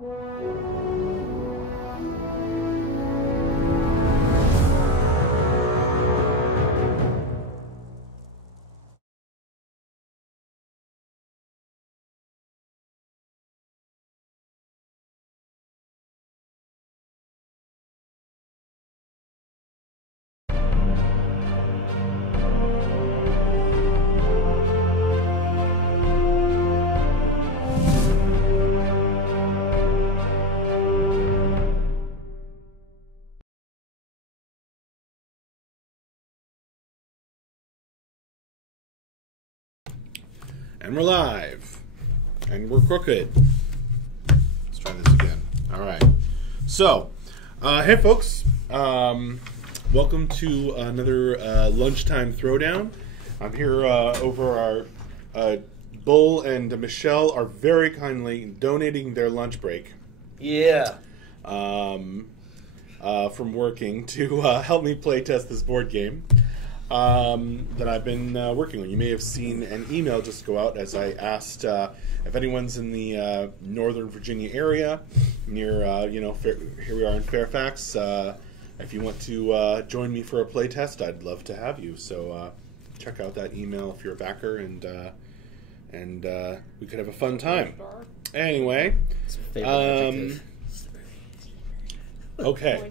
And we're live. And we're crooked. Let's try this again. All right. So, hey folks. Welcome to another Lunchtime Throwdown. I'm here over our Bull and Michelle are very kindly donating their lunch break. Yeah. From working to help me play test this board game. That I've been working on. You may have seen an email just go out as I asked if anyone's in the Northern Virginia area near, here we are in Fairfax. If you want to join me for a play test, I'd love to have you. So check out that email if you're a backer, and we could have a fun time. Anyway, okay.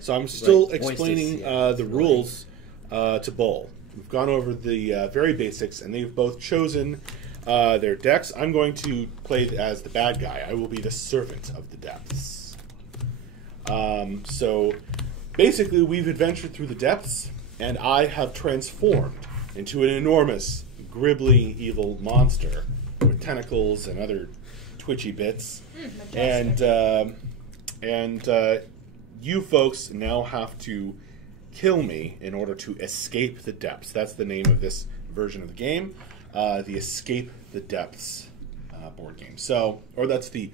So I'm still explaining the rules to Bull. We've gone over the very basics, and they've both chosen their decks. I'm going to play as the bad guy. I will be the servant of the depths. So basically, we've adventured through the depths, and I have transformed into an enormous, gribbly, evil monster with tentacles and other twitchy bits. And you folks now have to kill me in order to escape the depths. That's the name of this version of the game, the Escape the Depths board game. So, or that's the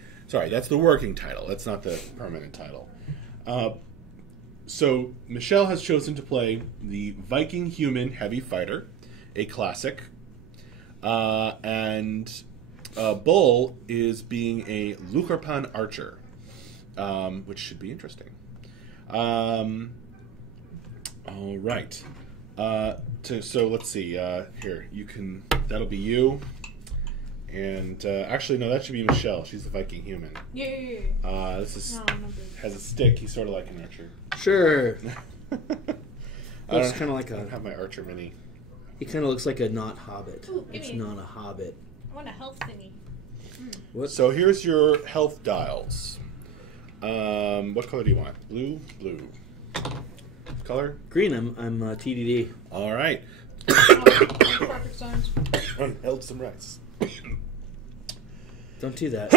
working title. That's not the permanent title. So Michelle has chosen to play the Viking Human Heavy Fighter, a classic, and Bull is being a Lukarpan Archer, which should be interesting. All right. So let's see. Here, you can. That'll be you. And actually, no, that should be Michelle. She's the Viking Human. Yeah. This is has a stick. He's sort of like an archer. Sure. Looks kind of like I don't have my archer mini. He kind of looks like a not hobbit. Ooh, it's not a hobbit. I want a health thingy. What? So here's your health dials. What color do you want? Blue. Color? Green. I'm TDD. All right. Perfect signs. Held some rice. Don't do that.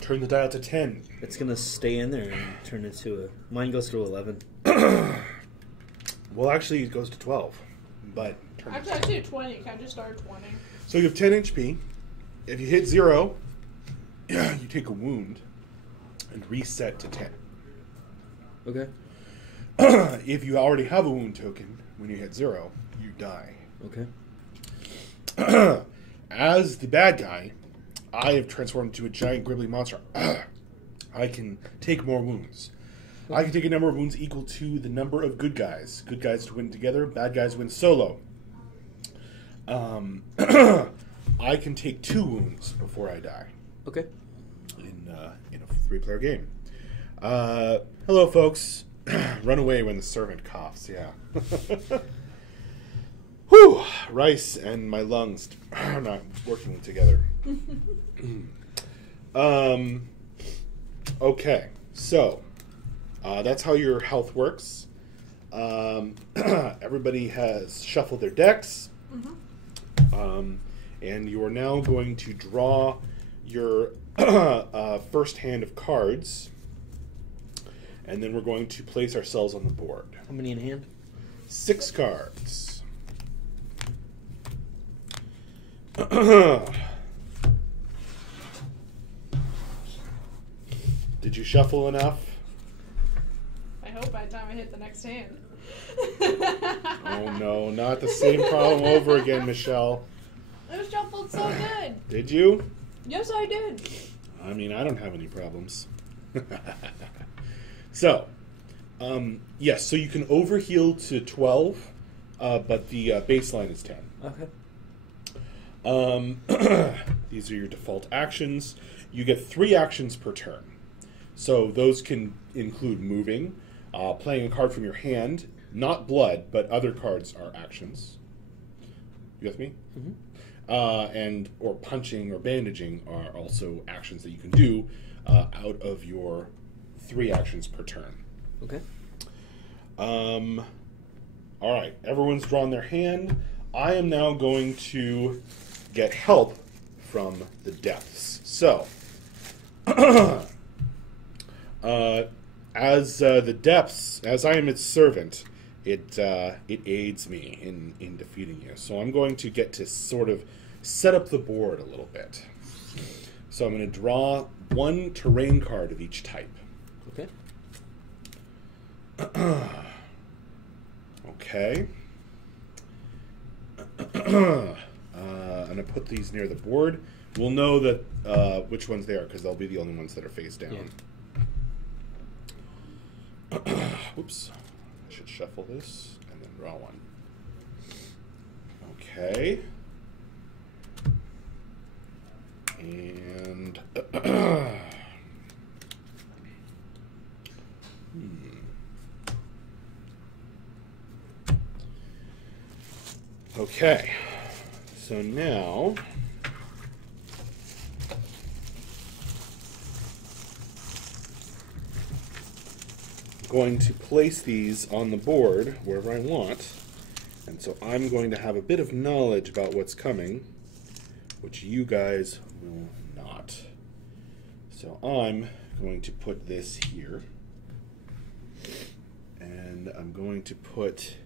Turn the dial to 10. It's gonna stay in there and turn it to a. Mine goes to 11. Well, actually, it goes to 12. But Actually, I see 20. Can I just start 20? So you have 10 HP. If you hit 0, you take a wound and reset to 10. Okay. If you already have a wound token, when you hit 0, you die. Okay. As the bad guy, I have transformed into a giant gribbly monster. I can take more wounds. I can take a number of wounds equal to the number of good guys. Good guys win together, bad guys win solo. I can take 2 wounds before I die. Okay. In a 3-player game. Hello, folks. Run away when the servant coughs, yeah. Whew! Rice and my lungs are not working together. Okay, so that's how your health works. Everybody has shuffled their decks. And you are now going to draw your first hand of cards. And then we're going to place ourselves on the board. How many in hand? 6 cards. Did you shuffle enough? I hope by the time I hit the next hand. Oh no, not the same problem over again, Michelle. It was shuffled so good. Did you? Yes, I did. I mean, I don't have any problems. So, yes, so you can overheal to 12, but the baseline is 10. Okay. These are your default actions. You get 3 actions per turn. So those can include moving, playing a card from your hand, not blood, but other cards are actions. You with me? Mm-hmm. Or punching or bandaging are also actions that you can do out of your 3 actions per turn. Okay. All right, everyone's drawn their hand. I am now going to get help from the depths. So, as I am its servant, it aids me in defeating you. So I'm going to get to sort of set up the board a little bit. So I'm going to draw 1 terrain card of each type. Okay. Okay. I'm going to put these near the board. We'll know that which ones they are because they'll be the only ones that are face down. Yeah. Oops. I should shuffle this and then draw one. Okay. And... Okay. So now... going to place these on the board wherever I want, and so I'm going to have a bit of knowledge about what's coming, which you guys will not. So I'm going to put this here, and I'm going to put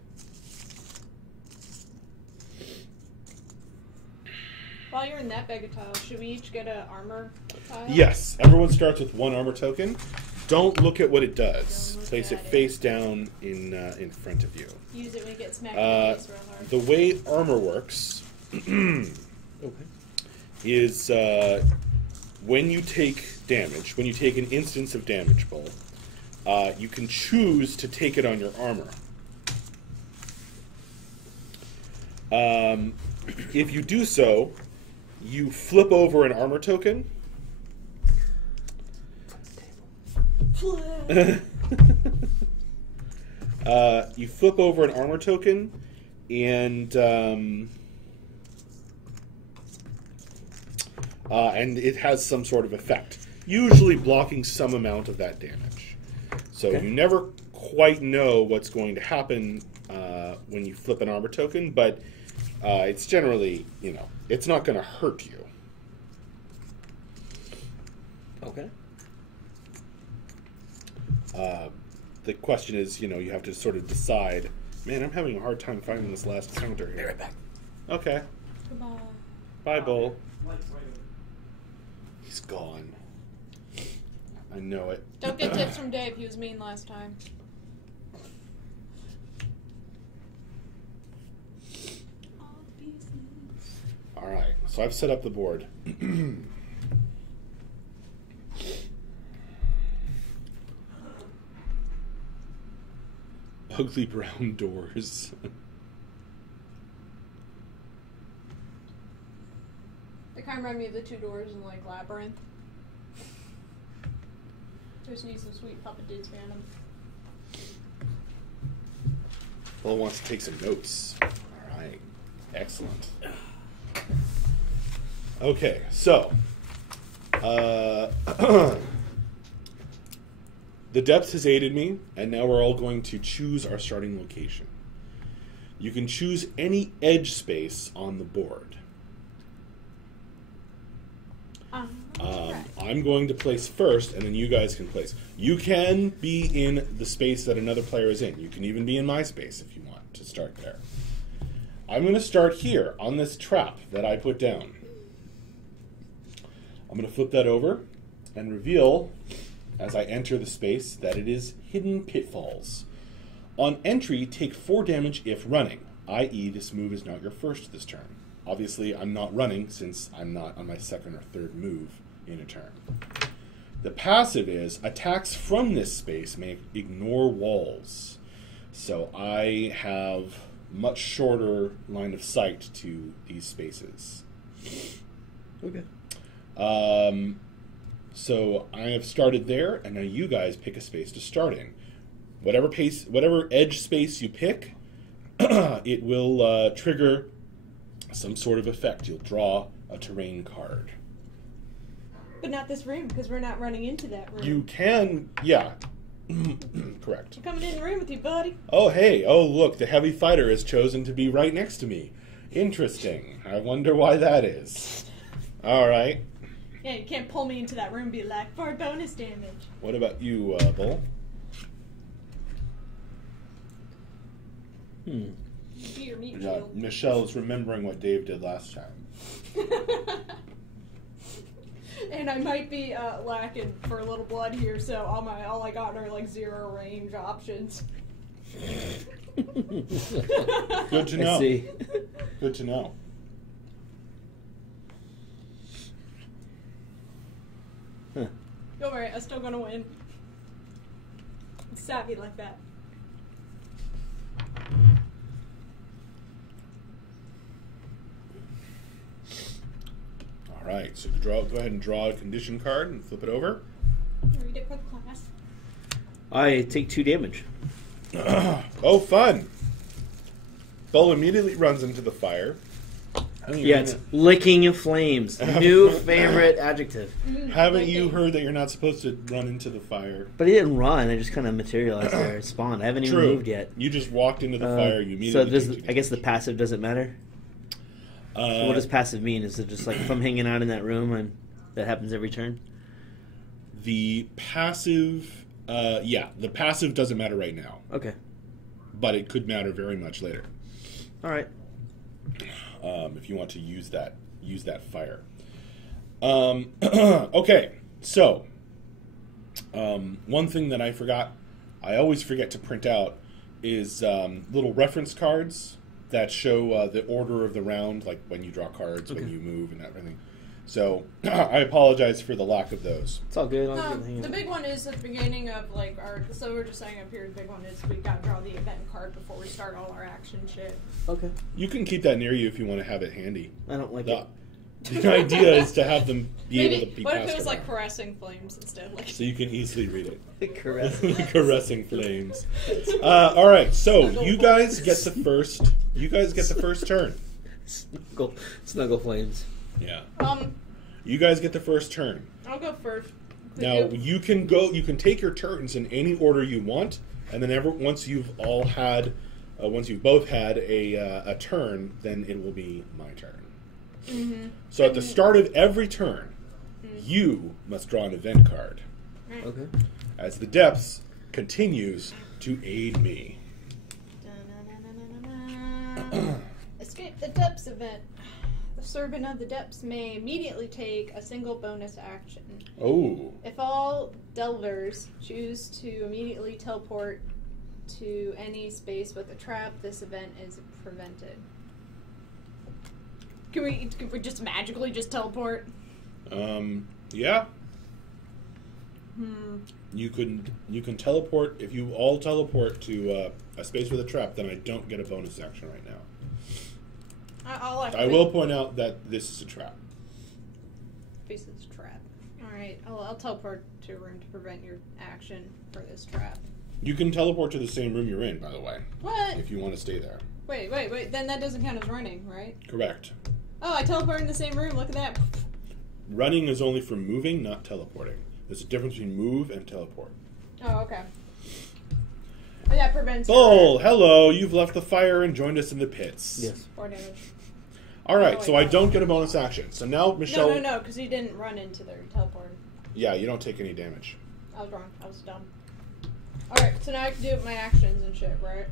While you're in that bag of tiles, should we each get an armor tile? Yes, everyone starts with 1 armor token. Don't look at what it does. Place it face down in front of you. Use it when you get smacked in the face real hard. The way armor works is when you take damage, when you take an instance of damage, Bull, you can choose to take it on your armor. If you do so, you flip over an armor token. You flip over an armor token, and it has some sort of effect, usually blocking some amount of that damage. So you never quite know what's going to happen when you flip an armor token, but it's generally, it's not going to hurt you. Okay. The question is, you have to sort of decide, man, I'm having a hard time finding this last counter here. Be right back. Okay. Goodbye. Bye, Bull. He's gone. I know it. Don't get tips from Dave. He was mean last time. All right. So I've set up the board. Ugly brown doors. They kind of remind me of the 2 doors in Labyrinth. Just need some sweet puppet dudes fandom. Bull wants to take some notes. All right. Excellent. Okay, so the depth has aided me, and now we're all going to choose our starting location. You can choose any edge space on the board. I'm going to place first, and then you guys can place. You can be in the space that another player is in. You can even be in my space if you want to start there. I'm going to start here on this trap that I put down. I'm going to flip that over and reveal, as I enter the space, that it is Hidden Pitfalls. On entry, take 4 damage if running, i.e. this move is not your first this turn. Obviously, I'm not running since I'm not on my second or third move in a turn. The passive is attacks from this space may ignore walls. So I have much shorter line of sight to these spaces. Okay. So I have started there, and now you guys pick a space to start in. Whatever edge space you pick, it will trigger some sort of effect. You'll draw a terrain card. But not this room, because we're not running into that room. You can, yeah. Correct. I'm coming in the room with you, buddy. Oh, hey. Oh, look. The heavy fighter has chosen to be right next to me. Interesting. I wonder why that is. All right. Yeah, you can't pull me into that room and be like, for bonus damage. What about you, Bull? Be your meat shield. Michelle is remembering what Dave did last time. And I might be lacking for a little blood here, so all I got are like 0 range options. Good to know. I see. Good to know. Huh. Don't worry, I'm still gonna win. It's savvy like that. All right, so go ahead and draw a condition card and flip it over. Read it for the class. I take 2 damage. Oh, fun! Bull immediately runs into the fire. Yeah, it's licking flames. New favorite adjective. Haven't you heard that you're not supposed to run into the fire? But he didn't run. I just kind of materialized there. It spawned. I haven't even moved yet. You just walked into the fire. You So immediately. I guess the passive doesn't matter. So what does passive mean? Is it just like if I'm hanging out in that room and that happens every turn? The passive, the passive doesn't matter right now, Okay. but it could matter very much later. All right. If you want to use that fire. Okay, so one thing that I always forget to print out is little reference cards that show the order of the round, like when you draw cards, when you move, and everything. So I apologize for the lack of those. It's all good. I'll get the hang of The it. big one is at the beginning of so we're just saying up here, the big one is we gotta draw the event card before we start all our action shit. Okay. You can keep that near you if you want to have it handy. I don't like The, it. the idea is to have them be able to be What if passed it was like around, caressing flames instead? Like so you can easily read it. Caressing. Caressing flames. All right, so you guys get the first. You guys get the first turn. Snuggle flames. Yeah. You guys get the first turn. I'll go first. Now you can go. You can take your turns in any order you want, and then once you've both had a turn, then it will be my turn. Mm-hmm. So at the start of every turn, you must draw an event card. Okay. As the depths continues to aid me. Escape the depths event. The servant of the depths may immediately take a single bonus action. Oh. If all delvers choose to immediately teleport to any space with a trap, this event is prevented. Can we just magically just teleport? Yeah. You can teleport. If you all teleport to a space with a trap, then I don't get a bonus action right now. I will point out that this is a trap. Space is a trap. Alright, I'll teleport to a room to prevent your action for this trap. You can teleport to the same room you're in, by the way. What? If you want to stay there. Wait. Then that doesn't count as running, right? Correct. Oh, I teleported in the same room. Look at that. Running is only for moving, not teleporting. There's a difference between move and teleport. Oh, okay. And that prevents... Bull, hello. You've left the fire and joined us in the pits. Yes. 4 damage. All right, Oh, so wait, I don't get a bonus action. So now, Michelle... No, because he didn't run into their teleport. Yeah, you don't take any damage. I was wrong. I was dumb. Alright, so now I can do my actions and shit, right?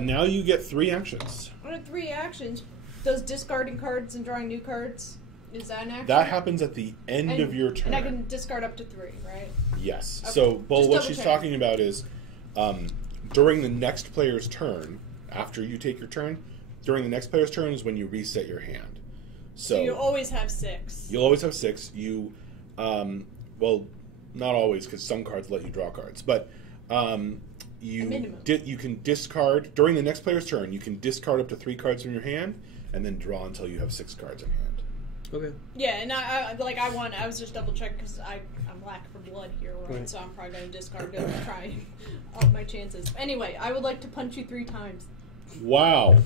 Now you get 3 actions. I have 3 actions. Does discarding cards and drawing new cards, is that an action? That happens at the end of your turn. And I can discard up to 3, right? Yes. Okay. So, Bull, Just what double she's check. talking about is during the next player's turn, after you take your turn, during the next player's turn is when you reset your hand. So you'll always have 6. You'll always have 6. well, not always, because some cards let you draw cards, but you can discard during the next player's turn. You can discard up to 3 cards from your hand, and then draw until you have 6 cards in hand. Okay. Yeah, and I was just double checking because I'm lack for blood here, right? So I'm probably going to discard it and try and up my chances. Anyway, I would like to punch you 3 times. Wow.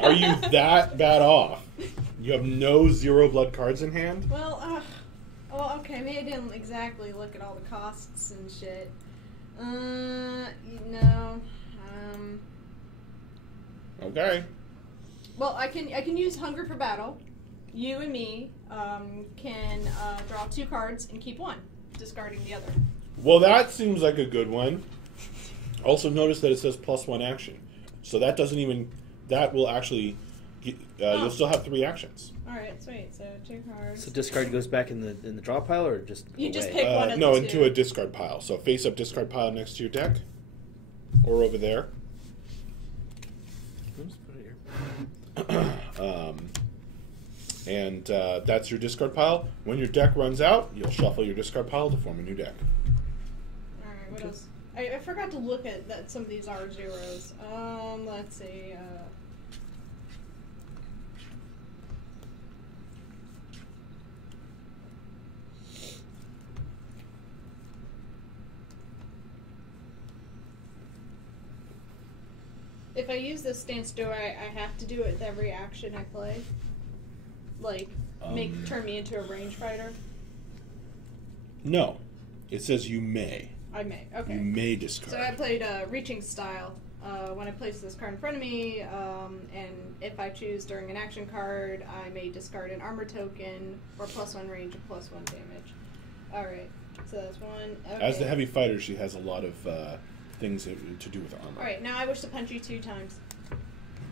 Are you that bad off? You have no 0 blood cards in hand? Well, okay, maybe I didn't exactly look at all the costs and shit. Okay. Well, I can use Hunger for Battle. You and me can draw 2 cards and keep 1, discarding the other. Well, that seems like a good one. Also, notice that it says +1 action. So that doesn't even... That will actually... You'll still have 3 actions. Alright, sweet. So 2 cards. So discard goes back in the draw pile, or just You away? just pick one of No, the 2. into a discard pile. So face up discard pile next to your deck. Or over there. Oops, put it here. And that's your discard pile. When your deck runs out, you'll shuffle your discard pile to form a new deck. Alright, what else? I forgot to look at that. Some of these are 0s. Let's see. If I use this stance, do I have to do it with every action I play? Like, turn me into a range fighter? No. It says you may. I may, okay. You may discard. So I played Reaching Style. When I place this card in front of me, and if I choose during an action card, I may discard an armor token for +1 range and +1 damage. Alright, so that's 1. Okay. As the heavy fighter, she has a lot of things to do with armor. Alright, now I wish to punch you 2 times.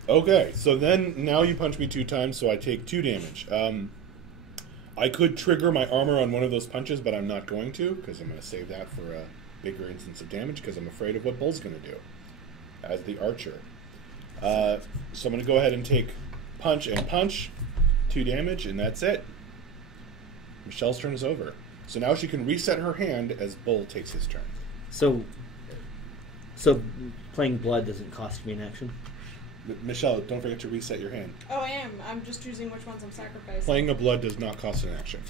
Okay, so then now you punch me 2 times, so I take 2 damage. I could trigger my armor on one of those punches, but I'm not going to, because I'm going to save that for a bigger instance of damage, because I'm afraid of what Bull's going to do as the archer. So I'm going to go ahead and take punch and punch, 2 damage, and that's it. Michelle's turn is over. So now she can reset her hand as Bull takes his turn. So playing blood doesn't cost me an action? Michelle, don't forget to reset your hand. Oh, I am. I'm just choosing which ones I'm sacrificing. Playing a blood does not cost an action.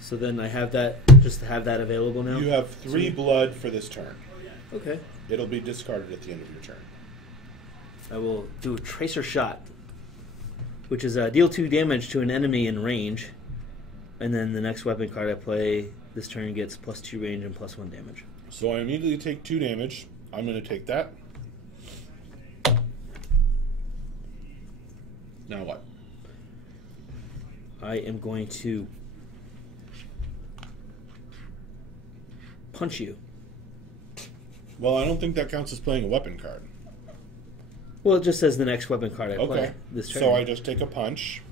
So then I have that, just to have that available now? You have 3 blood for this turn. Okay. It'll be discarded at the end of your turn. I will do a Tracer Shot, which is deal 2 damage to an enemy in range, and then the next weapon card I play this turn gets +2 range and +1 damage. So I immediately take 2 damage. I'm going to take that. Now what? I am going to punch you. Well, I don't think that counts as playing a weapon card. Well, it just says the next weapon card I play this turn. So I just take a punch.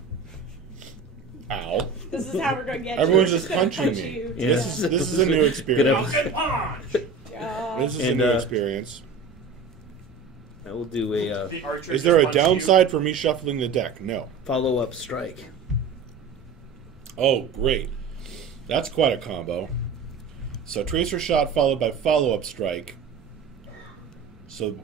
Ow. This is how we're going to get Everyone's you. just punching Punch me. you. Yeah. This is a new experience. Good This is a new experience. I will do a Is there a downside for me shuffling the deck? No. follow-up strike. Oh, great. That's quite a combo. So Tracer Shot followed by follow-up strike. So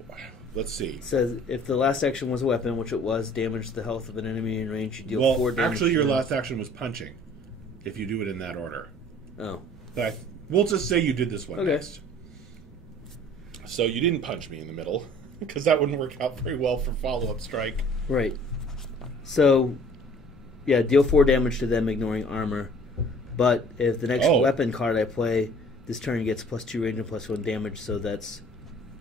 let's see. It says if the last action was a weapon, which it was, damage the health of an enemy in range, you deal 4 damage. Actually, your to them. last action was punching, if you do it in that order. Oh. But we'll just say you did this one Okay. next. So you didn't punch me in the middle, because that wouldn't work out very well for follow-up strike. Right. So, yeah, deal 4 damage to them, ignoring armor. But if the next weapon card I play, this turn gets +2 range and +1 damage, so that's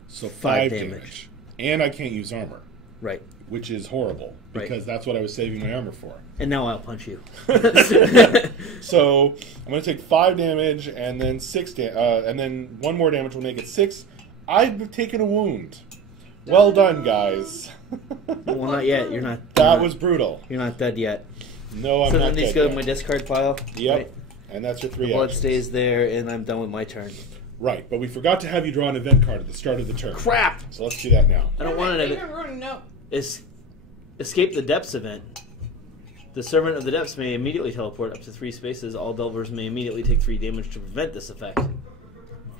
So 5 5 damage. And I can't use armor. Right. Which is horrible, because that's what I was saving my armor for. And now I'll punch you. So I'm going to take 5 damage, and then and then 1 more damage will make it 6. I've taken a wound. Well done, guys. Well, not yet. You're not. That was brutal. You're not dead yet. No, I'm So not then these dead go yet. to my discard pile. Yep. Right? And that's your 3 The blood actions. stays there, and I'm done with my turn. Right, but we forgot to have you draw an event card at the start of the turn. Crap! So let's do that now. I don't want an event. No. Escape the Depths event. The Servant of the Depths may immediately teleport up to 3 spaces. All Delvers may immediately take 3 damage to prevent this effect.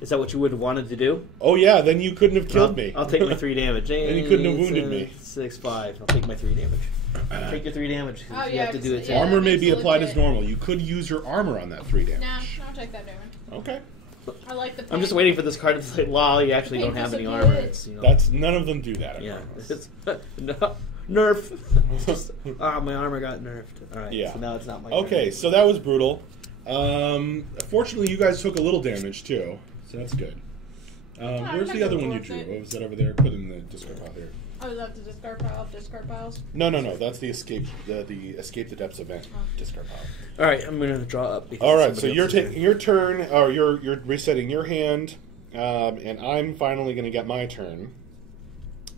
Is that what you would have wanted to do? Oh yeah, then you couldn't have killed me. I'll take my 3 damage. And you couldn't have wounded me. 6, 5. I'll take my 3 damage. Take your 3 damage. Oh, you yeah, have to do it. yeah. Armor may be Makes it applied legit. as normal. You could use your armor on that 3 damage. Nah, I'll take that damage. Okay. I like the. I'm just waiting for this card to say, "Lol, you actually don't have any armor." It's, you know, That's none of them do that. yeah. It's, no, nerf. My armor got nerfed. All right. Yeah. So now it's not my Okay, turn. so that was brutal. Fortunately, you guys took a little damage too, so that's good. Where's the other one you drew? What was that over there? Put in the discard pile here. Oh, is that the discard pile of discard piles? No. That's the escape the depths event discard pile. All right, I'm gonna draw up. because All right, somebody so you're else's turn. taking your turn, or you're resetting your hand, and I'm finally going to get my turn.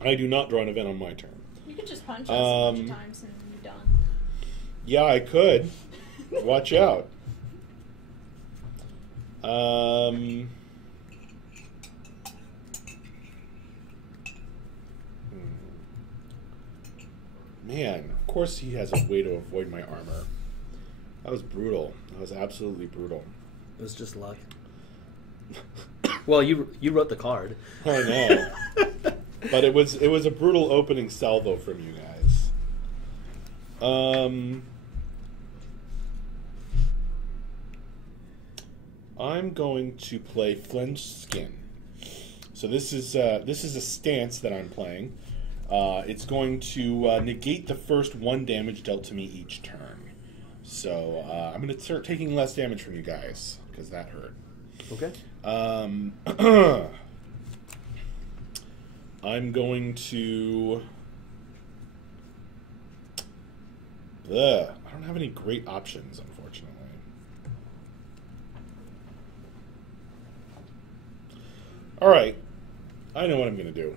I do not draw an event on my turn. You could just punch us a bunch of times and you're done. Yeah, I could. Watch out. Man, of course he has a way to avoid my armor. That was brutal. That was absolutely brutal. It was just luck. Well, you wrote the card. I know. But it was a brutal opening salvo from you guys. I'm going to play Flinch Skin. So this is a stance that I'm playing. It's going to negate the first 1 damage dealt to me each turn. So I'm going to start taking less damage from you guys because that hurt. Okay. I'm going to. I don't have any great options, unfortunately. All right, I know what I'm going to do.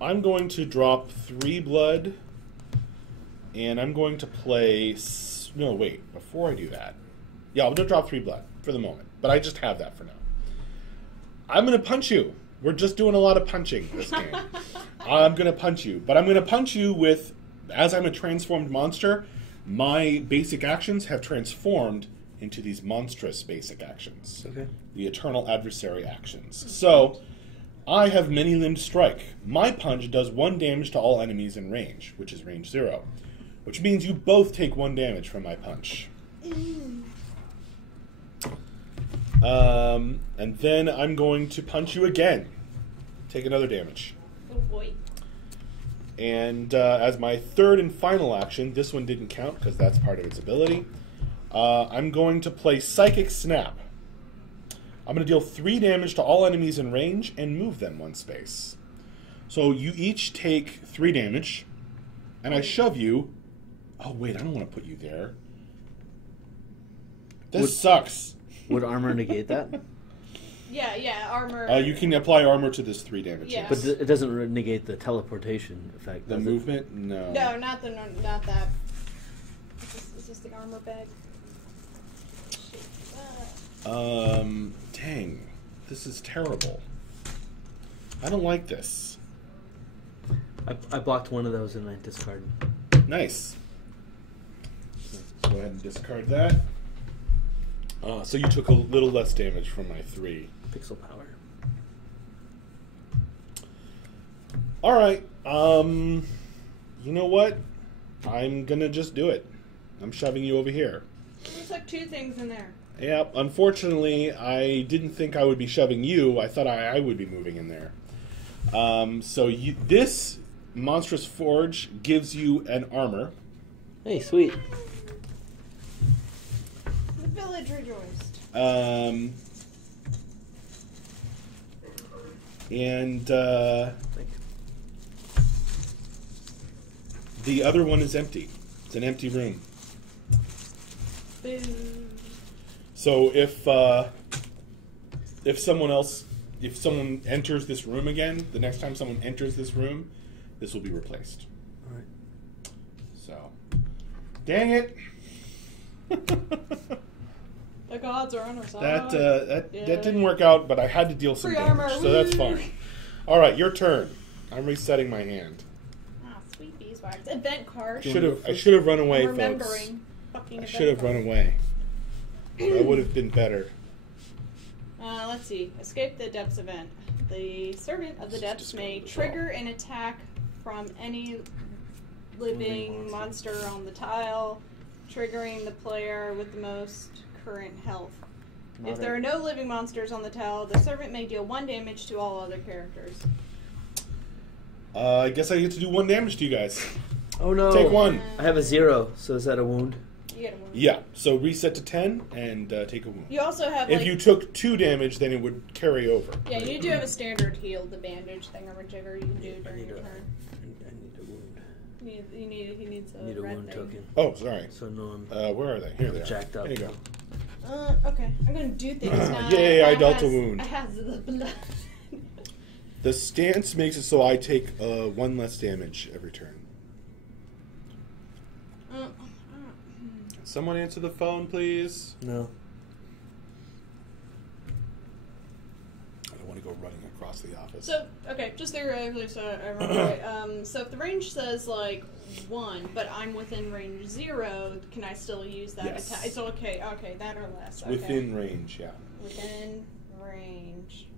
I'm going to drop 3 blood, and I'm going to play. No, wait. Before I do that, yeah, I'm going to drop 3 blood for the moment, but I just have that for now. I'm going to punch you. We're just doing a lot of punching this game. I'm going to punch you, but I'm going to punch you with, as I'm a transformed monster, my basic actions have transformed into these monstrous basic actions. Okay. The eternal adversary actions. So, I have many-limbed strike. My punch does 1 damage to all enemies in range, which is range 0. Which means you both take 1 damage from my punch. And then I'm going to punch you again. Take another damage. Oh boy. And as my 3rd and final action, this one didn't count because that's part of its ability, I'm going to play Psychic Snap. I'm going to deal 3 damage to all enemies in range and move them 1 space. So you each take 3 damage, and I shove you. Oh, wait, I don't want to put you there. This sucks. Would armor negate that? Yeah, armor. You can apply armor to this 3 damage. Yeah. But it doesn't negate the teleportation effect. The does it? movement? No. No, not that. It's just the armor bag. Dang. This is terrible. I don't like this. I blocked one of those and I discarded. Nice. Go ahead and discard that. So you took a little less damage from my 3. Pixel power. All right. You know what? I'm gonna just do it. I'm shoving you over here. There's like 2 things in there. Yep. Unfortunately, I didn't think I would be shoving you. I thought I would be moving in there. So this monstrous forge gives you an armor. Hey, sweet. The village rejoiced. And Thank you. the other one is empty. It's an empty room. Boo. So if someone enters this room again, the next time someone enters this room, this will be replaced. All right. So, dang it! The gods are on our side. That Yay. didn't work out, but I had to deal some Free damage, armor, so that's woo! fine. All right, your turn. I'm resetting my hand. Ah, Sweet beeswax. Event card. I should have run away, I'm folks. remembering. Fucking I event should have card. run away. That would have been better. Let's see. Escape the Depths event. The Servant of the Depths may trigger an attack from any living monster on the tile, triggering the player with the most current health. If there are no living monsters on the tile, the Servant may deal 1 damage to all other characters. I guess I get to do 1 damage to you guys. Oh no. Take 1. I have a 0, so is that a wound? You get a wound. Yeah, so reset to 10 and take a wound. You also have, If like, you took 2 damage, then it would carry over. yeah, you do have a standard heal, the bandage thingamajigger you can do during your turn. I need a wound. He needs a I need a red wound thing. token. Oh, sorry. So no, I'm Where are they? Here they are. jacked up. There you go. Okay. I'm gonna do things now. Yay, I dealt a has- wound. I have the blood. The stance makes it so I take 1 less damage every turn. Someone answer the phone, please. no. I don't want to go running across the office. So, okay, just theoretically, so I remember right. So if the range says, like, 1, but I'm within range 0, can I still use that Yes. attack? It's okay, that or less. Okay. Within range, yeah. Within range.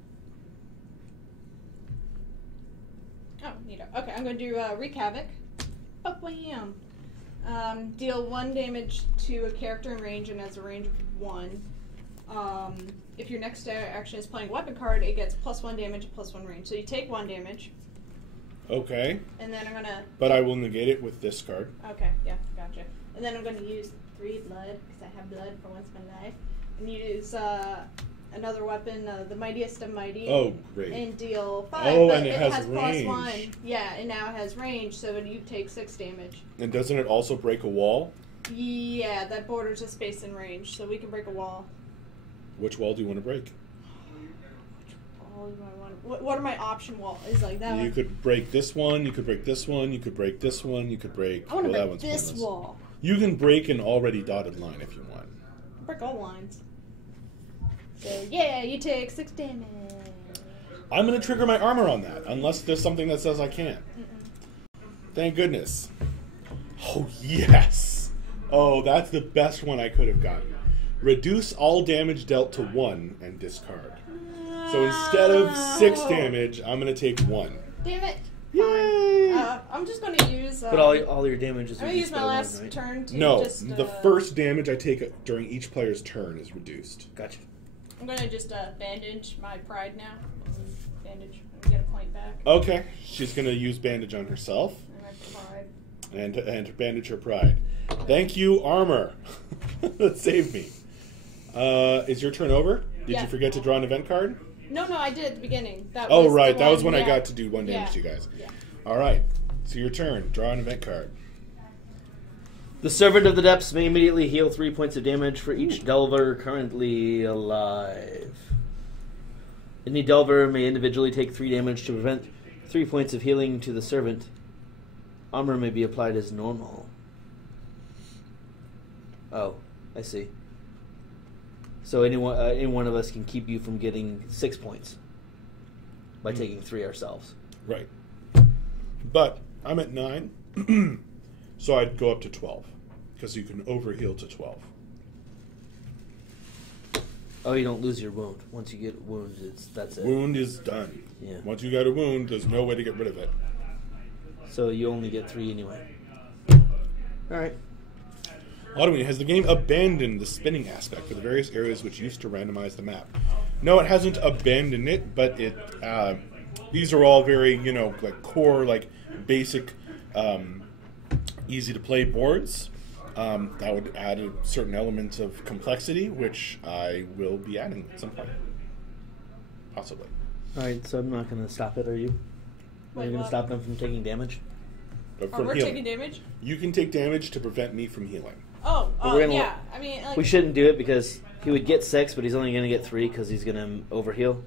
Oh, neato. Okay, I'm going to do Wreak Havoc. Oh, wham! Deal 1 damage to a character in range and has a range of 1. If your next action is playing a weapon card, it gets +1 damage and +1 range. So you take 1 damage, Okay, and then I'm going to... but I will negate it with this card. Okay, yeah, gotcha. And then I'm going to use 3 blood, because I have blood for once in my life. And use another weapon, the Mightiest of Mighty. Oh, great. And deal 5, Oh, but and it has +1. range. Yeah, and now it has range, so you take 6 damage. And doesn't it also break a wall? Yeah, that borders a space in range, so we can break a wall. Which wall do you want to break? Wall do I want? What are my option walls? Is like that You one? could break this one, you could break this one, you could break this one, you could break... I want to that break one's this pointless. wall. You can break an already dotted line if you want. Break all lines. So yeah, you take 6 damage. I'm going to trigger my armor on that, unless there's something that says I can't. Thank goodness. Oh, yes! Oh, that's the best one I could have gotten. Reduce all damage dealt to 1 and discard. So instead of 6 damage, I'm going to take 1. Damn it! Yay! I'm just going to use. But all your damage is I'm going to use reduced my by 1, last right? turn to No, just. the first damage I take during each player's turn is reduced. Gotcha. I'm going to just bandage my pride now. Bandage. I'm get a point back. Okay, she's going to use bandage on herself And my pride. and bandage her pride. Thank you, armor. That saved me. Is your turn over? Did Yeah. you forget to draw an event card? No, I did at the beginning. That Oh, was right. the That was one, when I yeah. got to do 1 damage to you guys. Yeah. All right. So your turn. Draw an event card. The Servant of the Depths may immediately heal 3 points of damage for each Delver currently alive. Any Delver may individually take 3 damage to prevent 3 points of healing to the Servant. Armor may be applied as normal. Oh, I see. So any one of us can keep you from getting 6 points by taking 3 ourselves. Right. But I'm at 9, so I'd go up to 12, because you can overheal to 12. Oh, you don't lose your wound. Once you get wounded, that's it. Wound is done. Yeah. Once you got a wound, there's no way to get rid of it. So you only get 3 anyway. Alright. Automate, has the game abandoned the spinning aspect for the various areas which used to randomize the map? No, it hasn't abandoned it, but it these are all very, like core, like basic, easy to play boards. That would add a certain element of complexity, which I will be adding at some point. Possibly. Alright, so I'm not going to stop it, are you? Are you going to what? stop them from taking damage? But Oh, from we're healing. taking damage? You can take damage to prevent me from healing. Oh, we're gonna- yeah. I mean, like, We shouldn't do it because he would get 6, but he's only going to get 3 because he's going to overheal.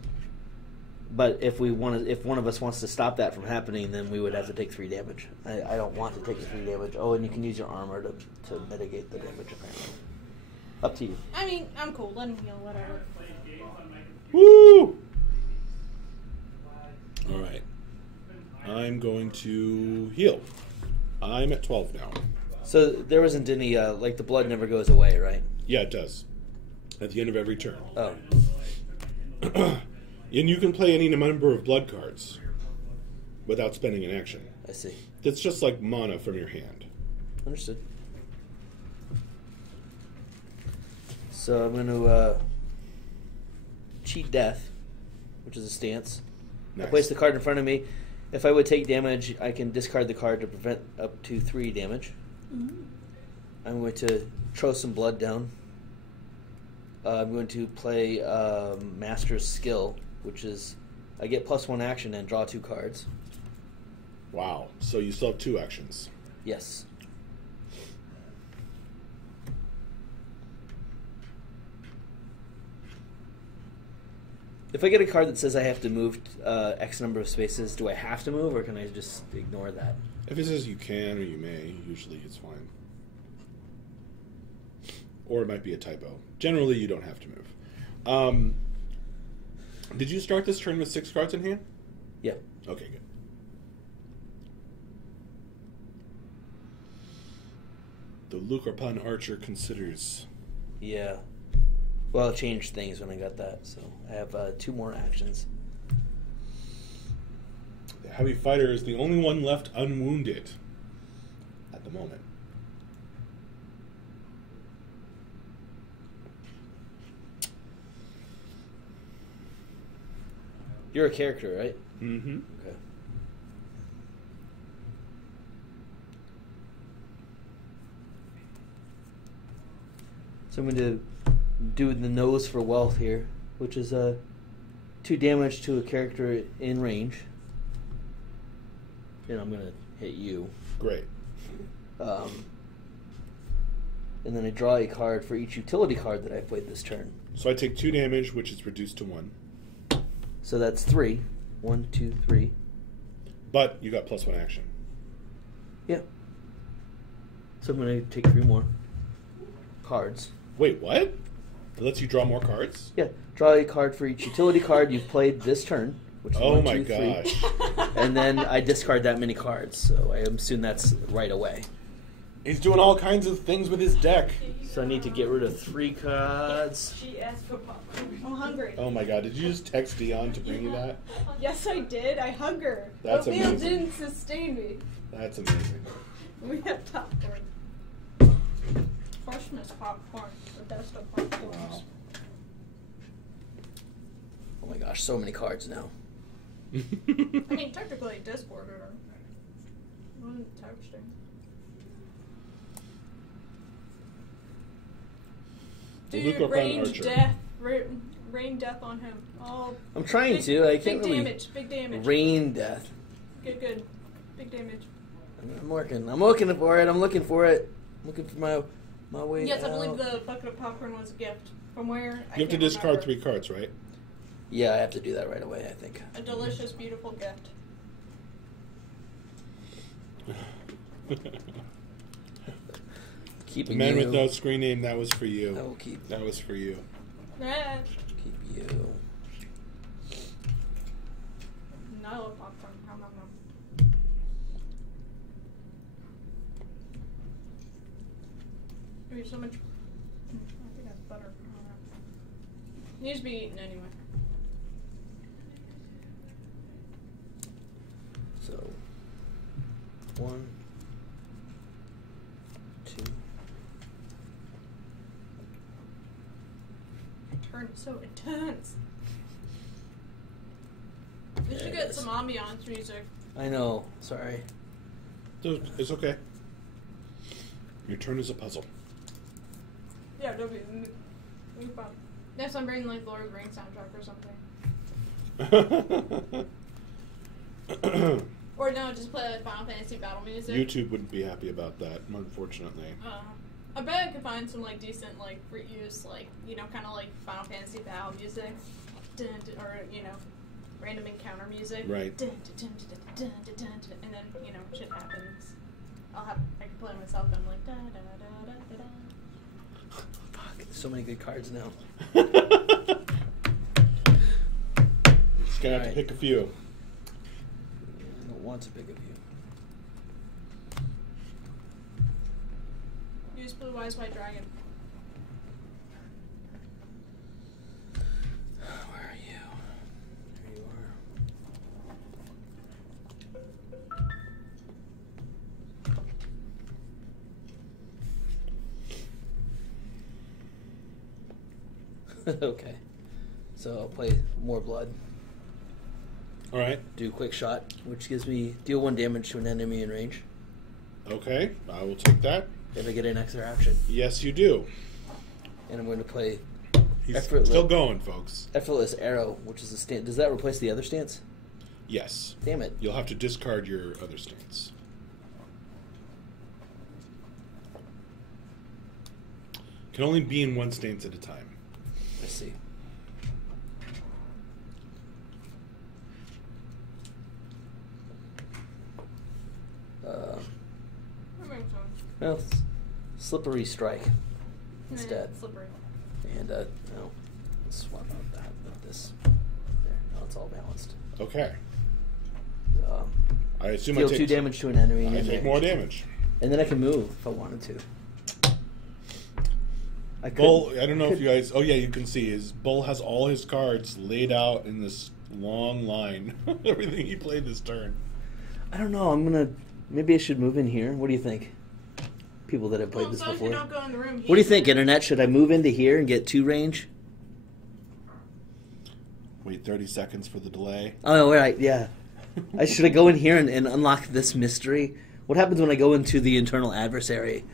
But if one of us wants to stop that from happening, then we would have to take 3 damage. I don't want to take the 3 damage. Oh, and you can use your armor to mitigate the damage, apparently. Up to you. I mean, I'm cool. Let him heal, whatever. Woo! All right. I'm going to heal. I'm at 12 now. So there wasn't any, like the blood never goes away, right? Yeah, it does. At the end of every turn. Oh. And you can play any number of blood cards without spending an action. I see. It's just like mana from your hand. Understood. So I'm going to cheat death, which is a stance. Nice. I place the card in front of me. If I would take damage, I can discard the card to prevent up to 3 damage. Mm-hmm. I'm going to throw some blood down. I'm going to play Master's Skill, which is I get +1 action and draw 2 cards. Wow. So you still have 2 actions. Yes. If I get a card that says I have to move X number of spaces, do I have to move, or can I just ignore that? If it says you can or you may, usually it's fine. Or it might be a typo. Generally, you don't have to move. Did you start this turn with 6 cards in hand? Yeah. Okay, good. The Lukarpan Archer considers. Yeah. Well, it changed things when I got that, so I have 2 more actions. The Heavy Fighter is the only one left unwounded at the moment. You're a character, right? Mm-hmm. Okay. So I'm going to do the nose for wealth here, which is 2 damage to a character in range. And I'm going to hit you. Great. And then I draw a card for each utility card that I played this turn. So I take 2 damage, which is reduced to 1. So that's 3. 1, 2, 3. But you got +1 action. Yeah. So I'm going to take 3 more cards. Wait, what? It lets you draw more cards? Yeah. Draw a card for each utility card you've played this turn. Which is Oh 1, my 2, 3. gosh. And then I discard that many cards. So I assume that's right away. He's doing all kinds of things with his deck. So I need to get rid of 3 cards. She asked for popcorn. I'm hungry. Oh my god, did you just text Dion to bring you that? Yes, I did. I hung her. That's Oatmeal amazing. didn't sustain me. That's amazing. We have popcorn. Christmas popcorn. The best of popcorn. Wow. Oh my gosh, so many cards now. I mean, technically, Discord or wasn't texting. Dude, Lukarpan range Archer. death. Rain death on him. Oh, I'm trying big, to. I can't big really damage. Big damage. rain death. Good, good. Big damage. I'm working. I'm looking for it. I'm looking for it. I'm looking for my way Yes, I out. believe the bucket of popcorn was a gift. From where? You have to discard 3 cards, right? Yeah, I have to do that right away, I think. A delicious, beautiful gift. Keep The man you. with no screen name, that was for you. I will keep That was for you. Ah, keep you. no, I love popcorn. Nom, nom, nom. There's so much. I think I have butter. I don't know. Needs to be eaten anyway. So 1, 2. Turn so intense. We There should it get is. some ambiance music. I know. Sorry. It's okay. Your turn is a puzzle. Yeah, that'd be fun. Next, I'm bringing like Lord of the Rings soundtrack or something. Or no, just play like Final Fantasy battle music. YouTube wouldn't be happy about that, unfortunately. I bet I could find some like decent like reuse, like kind of like Final Fantasy battle music, or random encounter music. Right. And then shit happens. I can play myself. And I'm like da da da da da da. Fuck, there's so many good cards now. Just gonna have to pick a few. I don't want to pick a few. Blue Eyes White Dragon. Where are you? There you are. Okay. So I'll play more blood. All right. Do quick shot, which gives me deal 1 damage to an enemy in range. Okay, I will take that. If I get an extra action. Yes, you do. And I'm going to play He's still going, folks. Effortless Arrow, which is a stance. Does that replace the other stance? Yes. Damn it. You'll have to discard your other stance. Can only be in one stance at a time. I see. Well, Slippery Strike instead. Slippery. And, no. Let's swap out that with this. There. Now it's all balanced. Okay. I assume Deal I take 2 damage to an enemy. I in take range. more damage. And then I can move if I wanted to. Bull, I don't know if you guys... Oh, yeah, you can see. Bull has all his cards laid out in this long line. Everything he played this turn. I don't know. Maybe I should move in here. What do you think? People that have played this before. You don't go in the room What do you think, Internet? Should I move into here and get 2 range? Wait 30 seconds for the delay. Oh, right, yeah. Should I go in here and unlock this mystery? What happens when I go into the internal adversary?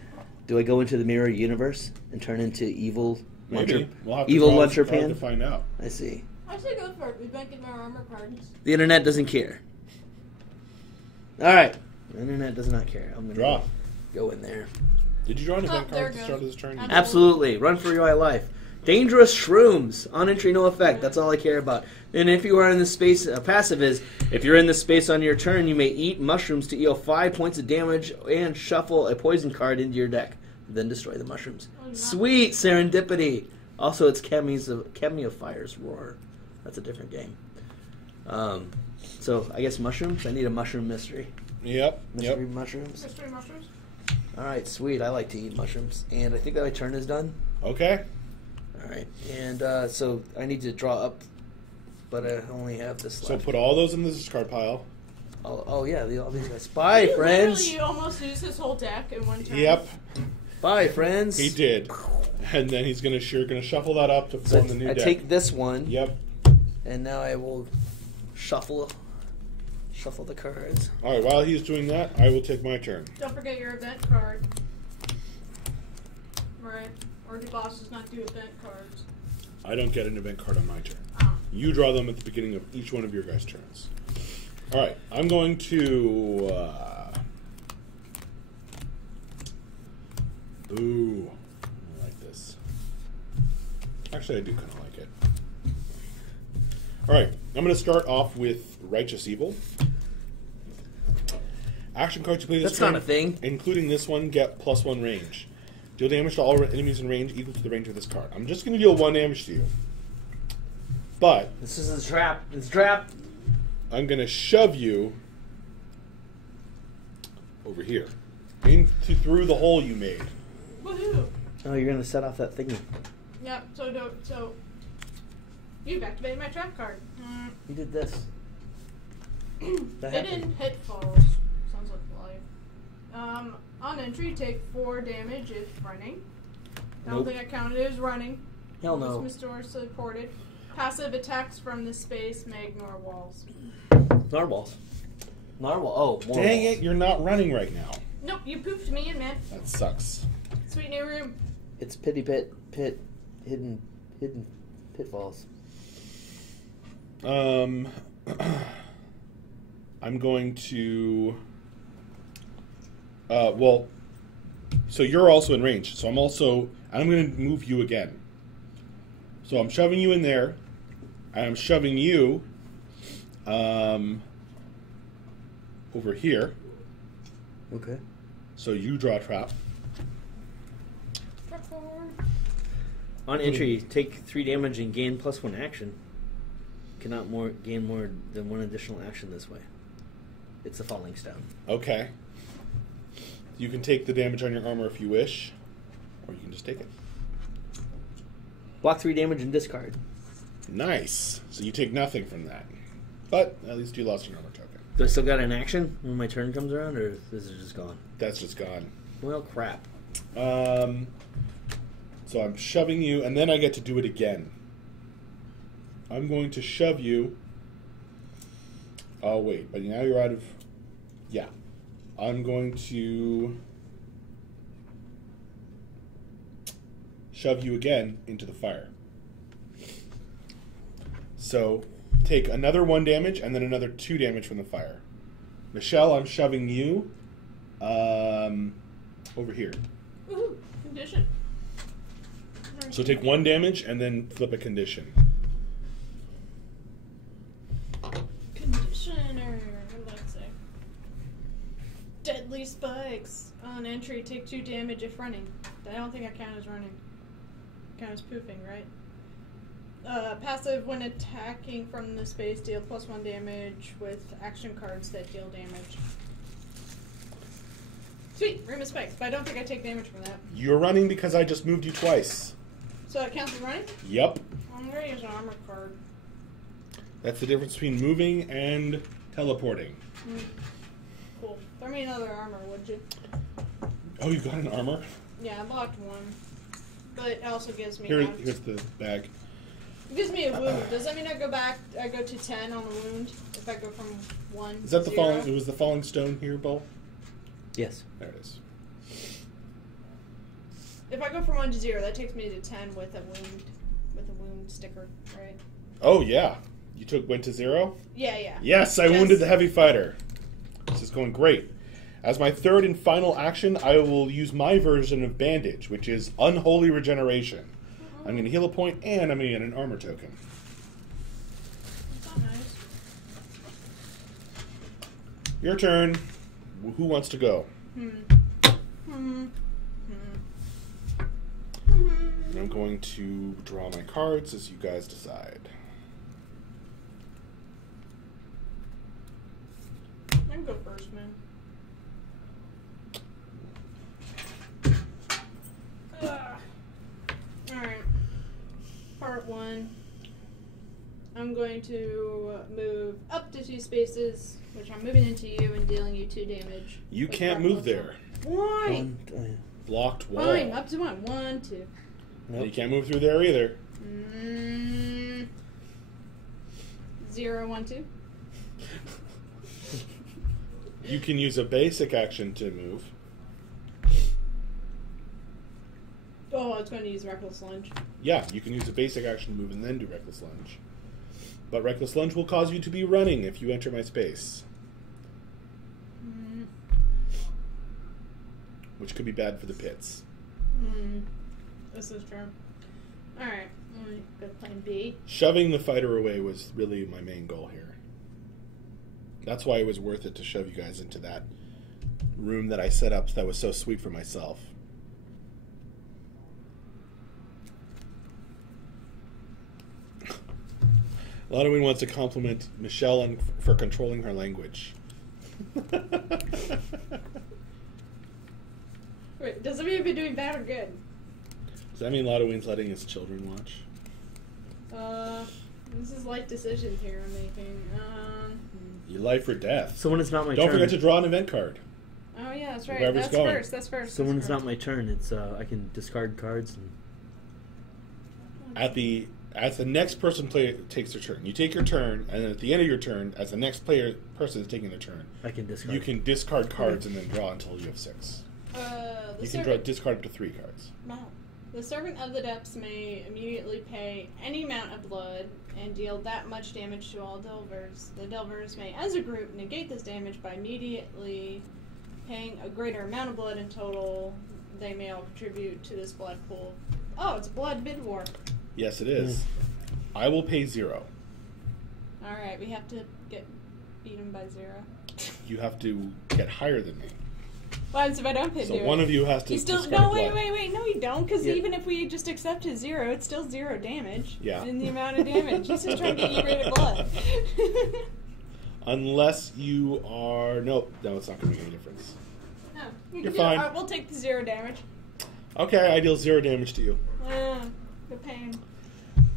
Do I go into the mirror universe and turn into evil Maybe. We'll have evil to luncher pan pan? to find out. I see. I say go for it. We've been getting our armor cards. The Internet doesn't care. All right. The Internet does not care. I'm going Draw. to go in there. Did you draw an event there card at it the goes. start of this turn? Absolutely. Run for your life. Dangerous shrooms. On entry, no effect. That's all I care about. And if you are in the space, passive is, if you're in the space on your turn, you may eat mushrooms to deal 5 points of damage and shuffle a poison card into your deck. Then destroy the mushrooms. Sweet serendipity. Also, it's Chemy of Fire's Roar. That's a different game. So, I guess mushrooms? I need a mushroom mystery. Yep. Mystery mushrooms? Mystery mushrooms. Alright, sweet. I like to eat mushrooms. And I think that my turn is done. Okay. Alright, and so I need to draw up, but I only have this So left. put all those in the discard pile. Oh yeah, all these guys. Bye, friends! Literally, you almost used his whole deck in one turn. Yep. Bye, friends! He did. And then he's gonna shuffle that up to So form the new I deck. take this one, Yep. and now I will shuffle the cards. Alright, while he's doing that, I will take my turn. Don't forget your event card. Right. Or do bosses not do event cards? I don't get an event card on my turn. Oh. You draw them at the beginning of each one of your guys' turns. Alright, I'm going to... Ooh. I like this. Actually, I do kind of like it. Alright, I'm going to start off with Righteous Evil. Action cards you play this That's turn, not a thing. including this one, get +1 range. Deal damage to all enemies in range equal to the range of this card. I'm just going to deal 1 damage to you. But This is a trap. It's a trap. I'm going to shove you over here. Through the hole you made. Woohoo! Oh, you're gonna set off that thingy. Yep, so you've activated my trap card. You did this. That Hidden happened. Pitfalls. Sounds like life. On entry, take 4 damage if running. I don't Nope. think I counted it as running. Hell no. Mysteriously ported. Passive attacks from this space may ignore walls. Narwhals. Narwhal. Oh, more Dang walls. it, you're not running right now. Nope, you pooped me in, man. That sucks. Sweet new room. It's pit, hidden pitfalls. I'm going to... so you're also in range. So I'm going to move you again. So I'm shoving you in there. And I'm shoving you over here. Okay. So you draw a trap. Trap forward. On entry, take 3 damage and gain +1 action. Cannot gain more than 1 additional action this way. It's the Falling Stone. Okay. You can take the damage on your armor if you wish. Or you can just take it. Block 3 damage and discard. Nice. So you take nothing from that. But at least you lost your armor token. Do I still got an action when my turn comes around, or is it just gone? That's just gone. Well, crap. So I'm shoving you, and then I get to do it again. I'm going to shove you. Oh, wait. But now you're out of... Yeah. I'm going to shove you again into the fire. So take another 1 damage and then another 2 damage from the fire. Michelle, I'm shoving you over here. Woohoo! Condition. So take 1 damage and then flip a condition. Conditioner. What did I say? Deadly spikes. On entry, take 2 damage if running. I don't think I count as running. I count as poofing, right? Passive, when attacking from the space, deal +1 damage with action cards that deal damage. Sweet, Rim of Spikes, but I don't think I take damage from that. You're running because I just moved you twice. So that counts as running? Yep. I'm going to use an armor card. That's the difference between moving and teleporting. Cool. Throw me another armor, would you? Oh, you got an armor? Yeah, I blocked 1. But it also gives me... Here's the bag. It gives me a wound. Does that mean I go to 10 on the wound if I go from 1 Is that to the 0? falling? It was the falling stone here, Bo? Yes. There it is. If I go from 1 to 0, that takes me to 10 with a wound sticker, right? Oh yeah, you went to 0. Yeah. Yes, I wounded the heavy fighter. This is going great. As my third and final action, I will use my version of bandage, which is unholy regeneration. I'm going to heal a point, and I'm going to get an armor token. That's not nice. Your turn. Who wants to go? I'm going to draw my cards as you guys decide. I can go first, man. Alright. Part 1. I'm going to move up to 2 spaces, which I'm moving into you and dealing you 2 damage. You can't move there. Why? Blocked wall. Fine, up to 1. 1, 2. You can't move through there either. 0, 1, 2. You can use a basic action to move. Oh, I was going to use Reckless Lunge. Yeah, you can use a basic action to move and then do Reckless Lunge. But Reckless Lunge will cause you to be running if you enter my space. Which could be bad for the pits. This is true. Alright, go to plan B. Shoving the fighter away was really my main goal here. That's why it was worth it to shove you guys into that room that I set up that was so sweet for myself. Lotowin wants to compliment Michelle for controlling her language. Wait, does it mean you've been doing bad or good? Does that mean Lotowin's letting his children watch? This is life decisions here I'm making. Your life or death. So when it's not my Don't turn... forget to draw an event card. Oh yeah, that's right. Whoever's That's going. first. That's first. So when that's it's not my turn, it's I can discard cards and... As the next person takes their turn, you take your turn, and then at the end of your turn, as the next person is taking their turn, I can discard. you can discard cards and then draw until you have 6. You can discard up to 3 cards. No. The Servant of the Depths may immediately pay any amount of blood and deal that much damage to all Delvers. The Delvers may, as a group, negate this damage by immediately paying a greater amount of blood in total. They may all contribute to this blood pool. Oh, it's blood bid war. Yes, it is. I will pay 0. Alright, we have to get beaten by 0. You have to get higher than me. What happens if I don't pay 0? So one of you has to discard No, blood. wait. No, you don't, because even if we just accept his 0, it's still 0 damage. Yeah. In the amount of damage. He's just trying to get you rid of blood. Unless you are... No, it's not going to make any difference. No. You're fine. Alright, we'll take the 0 damage. Okay, I deal 0 damage to you. The pain.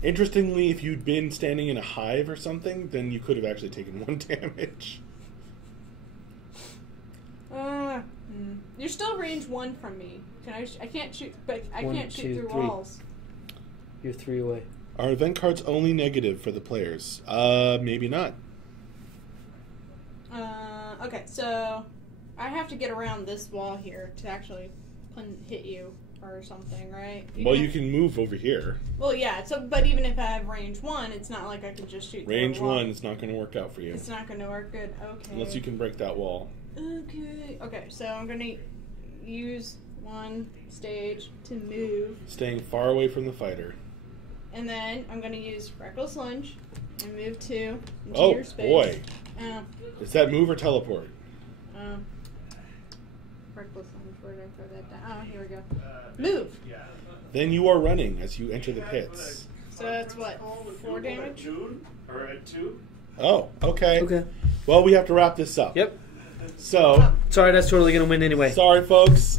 Interestingly, if you'd been standing in a hive or something, then you could have actually taken 1 damage. You're still range 1 from me. I can't shoot, but I 1, can't 2, shoot through 3. walls. You're 3 away. Are event cards only negative for the players? Maybe not. Okay, so I have to get around this wall here to actually hit you or something, right? You can move over here. Well, yeah. So, but even if I have range 1, it's not like I can just shoot. Range through a wall. 1 is not going to work out for you. It's not going to work good. Okay. Unless you can break that wall. Okay. Okay. So I'm going to use 1 stage to move, Staying far away from the fighter. and then I'm going to use Reckless Lunge and move 2 into Oh your space. boy! Uh, Is that move or teleport? Reckless Lunge. Where did I throw that down? Oh, here we go. Move. Then you are running as you enter the pits. So that's what, 4 damage? Or at 2? Oh, okay. Okay. Well, we have to wrap this up. Yep. So, Sorry, that's totally going to win anyway. sorry, folks.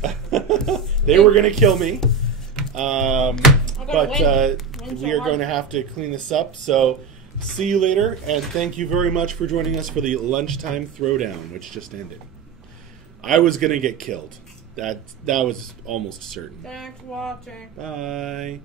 They were going to kill me. But win so we are hard. going to have to clean this up. So, see you later, and thank you very much for joining us for the Lunchtime Throwdown, which just ended. I was going to get killed. That was almost certain. Thanks for watching. Bye.